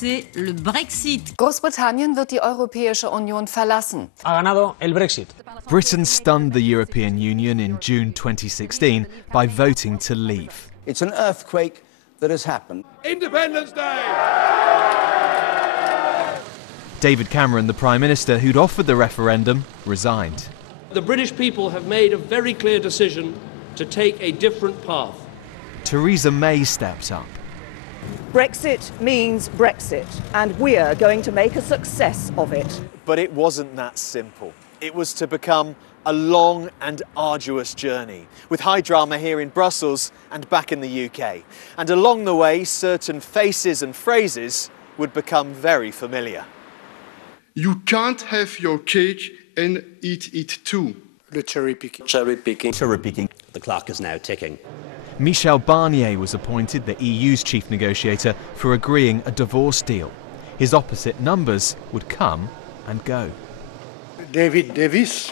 c'est le Brexit. Großbritannien wird die Europäische Union verlassen. Ha ganado el Brexit. Britain stunned the European Union in June 2016 by voting to leave. It's an earthquake that has happened. Independence Day! David Cameron, the Prime Minister who'd offered the referendum, resigned. The British people have made a very clear decision to take a different path. Theresa May stepped up. Brexit means Brexit, and we're going to make a success of it. But it wasn't that simple. It was to become a long and arduous journey, with high drama here in Brussels and back in the UK. And along the way, certain faces and phrases would become very familiar. You can't have your cake and eat it too. The cherry picking. Cherry picking. Cherry picking. The clock is now ticking. Michel Barnier was appointed the EU's chief negotiator for agreeing a divorce deal. His opposite numbers would come and go. David Davis,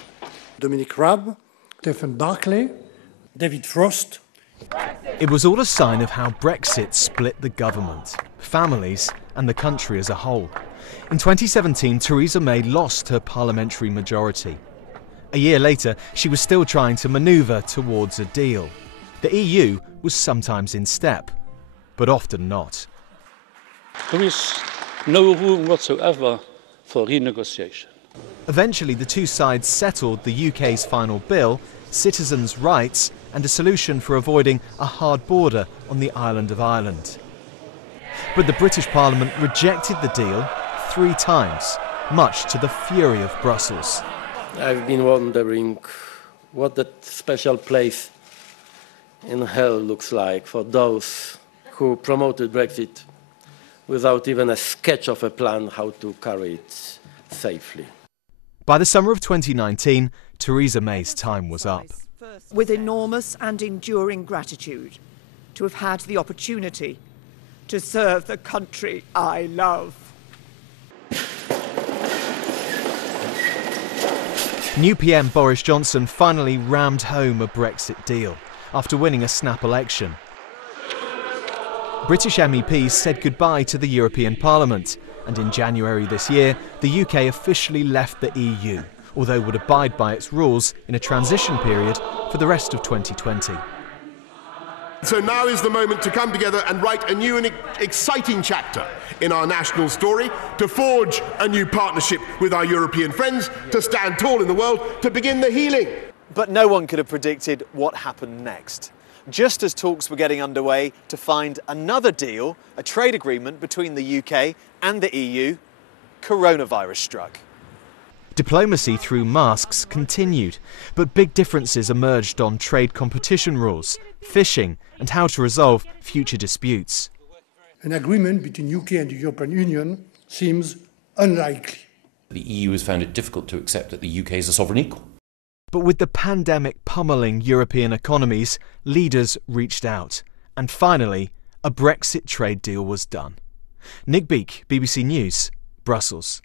Dominic Raab, Stephen Barclay, David Frost. It was all a sign of how Brexit split the government, families and the country as a whole. In 2017, Theresa May lost her parliamentary majority. A year later, she was still trying to manoeuvre towards a deal. The EU was sometimes in step, but often not. There is no room whatsoever for renegotiation. Eventually, the two sides settled the UK's final bill, citizens' rights, and a solution for avoiding a hard border on the island of Ireland. But the British Parliament rejected the deal 3 times, much to the fury of Brussels. I've been wondering what that special place in hell looks like for those who promoted Brexit without even a sketch of a plan how to carry it safely. By the summer of 2019, Theresa May's time was up. With enormous and enduring gratitude to have had the opportunity to serve the country I love. New PM Boris Johnson finally rammed home a Brexit deal after winning a snap election. British MEPs said goodbye to the European Parliament, and in January this year, the UK officially left the EU, although would abide by its rules in a transition period for the rest of 2020. So now is the moment to come together and write a new and exciting chapter in our national story, to forge a new partnership with our European friends, to stand tall in the world, to begin the healing. But no one could have predicted what happened next. Just as talks were getting underway to find another deal, a trade agreement between the UK and the EU, coronavirus struck. Diplomacy through masks continued, but big differences emerged on trade competition rules, fishing, and how to resolve future disputes. An agreement between UK and the European Union seems unlikely. The EU has found it difficult to accept that the UK is a sovereign equal. But with the pandemic pummeling European economies, leaders reached out. And finally, a Brexit trade deal was done. Nick Beake, BBC News, Brussels.